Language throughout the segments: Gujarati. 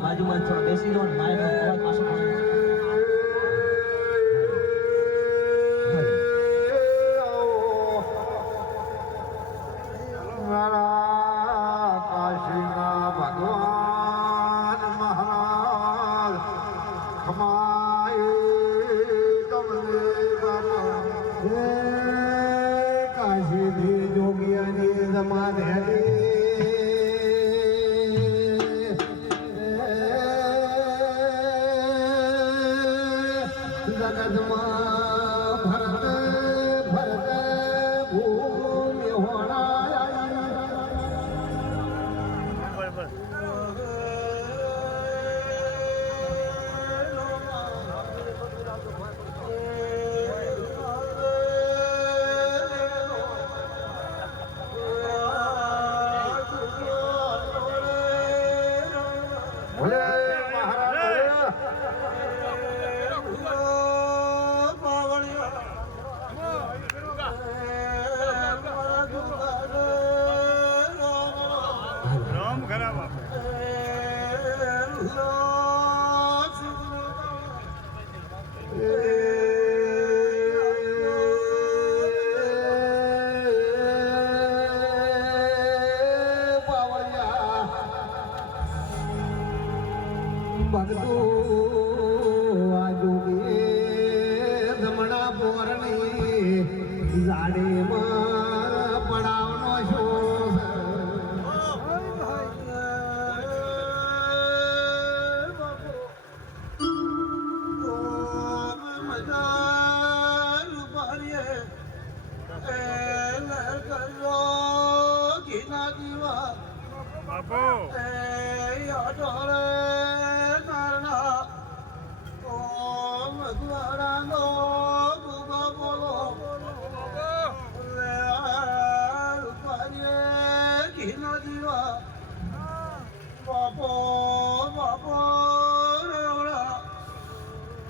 બાજુમાં છો બેસી રહો માઇક અવાજ પાછો ભગવાન મહારાજ ખમાય તમને બાપા કાશી જોગિયાની જમાને જગતમાં ભરત ભરત ભૂમિ હોણા ભગતો આજુગે જમણા પોરની જાડેમાં પડાવનો છો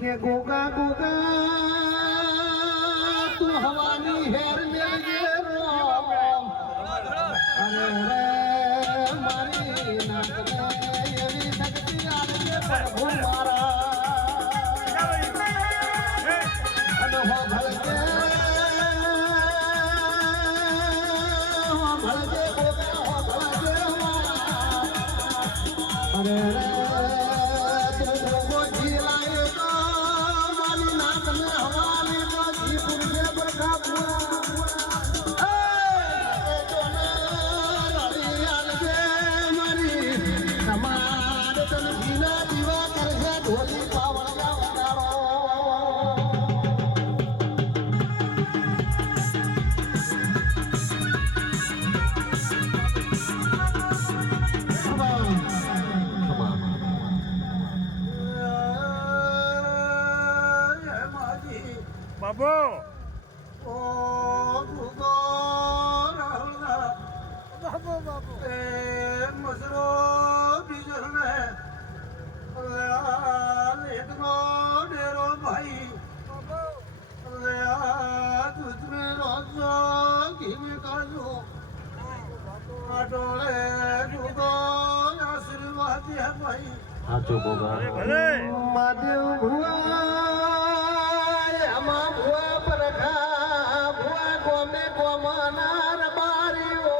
કે ગોગા ગોગા તું હવાની હેર મેલજે રામ અરે રે મારી નાકને એવી શક્તિ આલજે પ્રભુ મારા અને હો ભળજે ગોગા હો ભળજે અરે રે તું ગોગો જીલાય તો મારી નાક કરજો ગોગા. મહાદેવ ભુવા આમાં ભુવા પરખા ભુવા ગોમે ગોમનાર બારીઓ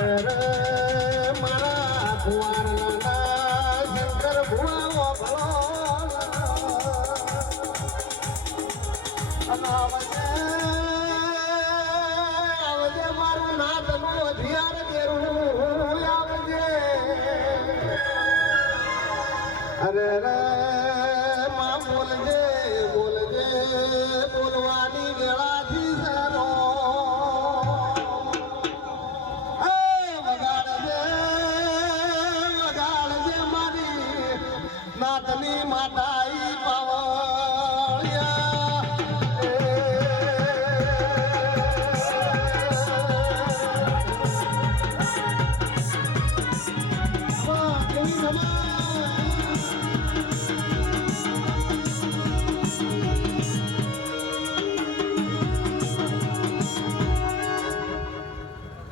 અરે મારા કુંવારના શંકર ભુવા ભલો આવજે મારું નાથનું હથિયાર દેરું આવજે અરે રે માં બોલજે બોલજે બોલવાની વેળાથી સરો વગાડજે મારી નાથની માતાઈ પાવળિયા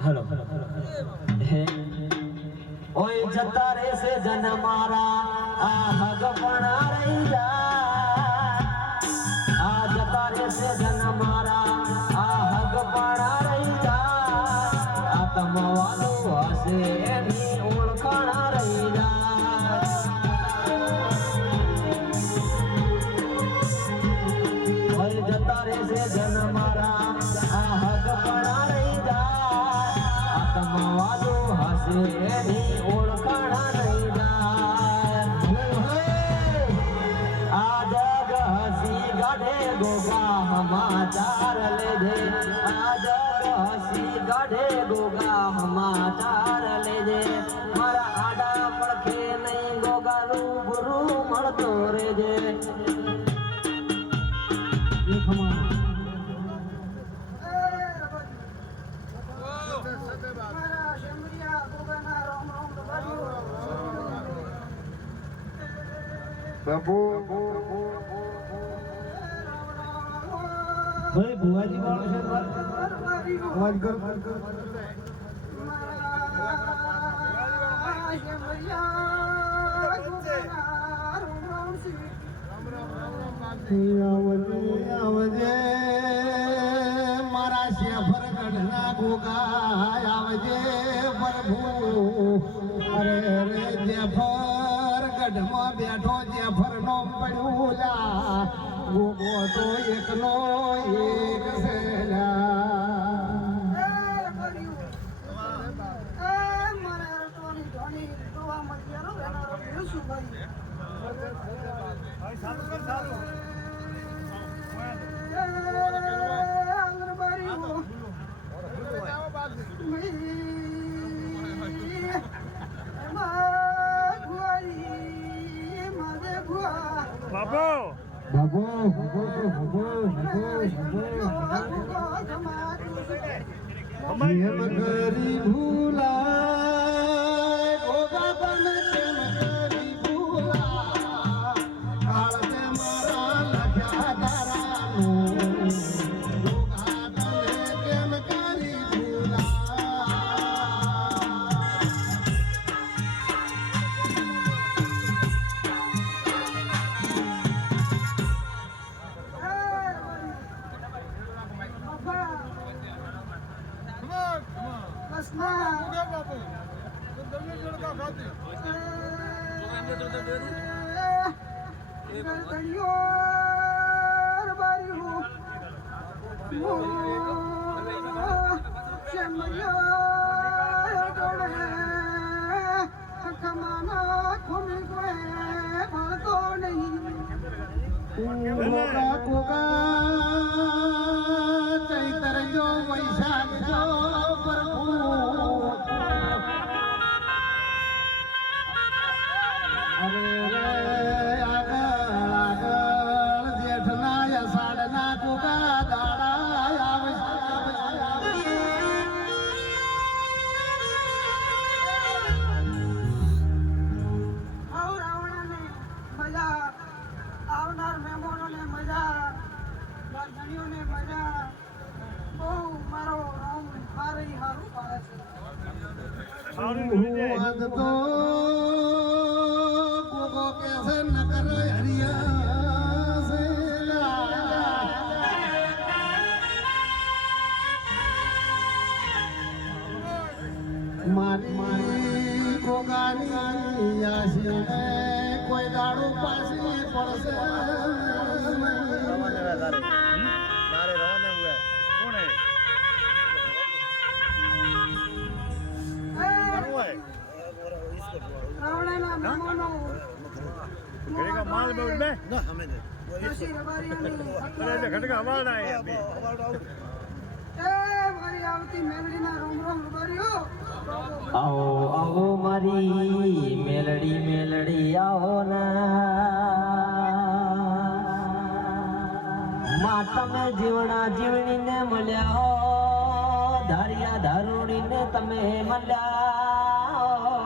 હેલો હે ઓય જતા રે છે જન મારા આ હગપણા રહી જા આ જતા રે છે જન મારા આ હગપણા રહી જા આત્મવાદો હશે એની ઓળખાણા રહી જા ઓય જતા રે છે જન મારા આ હગપણા રહી જા આત્મવાદો હશે એની ઓળખાણા રહી જાય આ જગ હસી ગાઢે ગોગા સમાચાર લેજે આ જગ હસી ગાઢે ગોગા સમાચાર લેજે મારા આડા પડખે નહીં ગોગા રૂબરૂ મળતો રેજે પ્રભુ ભાઈ ભુવાજી કોણ છે અવાજ કર આવજે મારા શેફર ગઢના ગોગા આવજે પ્રભુ અરે રે જેફર ગઢમાં બેઠો જેફર નો પડ્યું લા ગોગો તો એકનો એક છે બાબો બાબો એમ કરી ભૂલાય ગોગા તને કેમ કરી ભૂલા કાળ તે મારા લખ્યા તારાનું ગોગા તને કેમ કરી ભૂલા ચૈતર જો વૈશાખ જો પ્રભુ અરે રે આગળ આગળ જેઠના અષાઢના કોકા દાડા આવશે આવનાર મહેમાનોને મજા આજ તો કોકો કેસે નકર હરિયા સેલા મારી કોગાની આશીને કોઈ દાડો પાછી પડશે રાવણાના મહેમાનો माल में में કાશી રબારિયાની अरे घट का हमारा है अभी એ મારી આવતી મેલડીના રોમ રોમ રબારીઓ આવો આવો મારી મેલડી મેલડી આવો ના માં તમે જીવણા જીવણીને મળ્યા હો ધારિયા ધારુણીને તમે મળ્યા હો.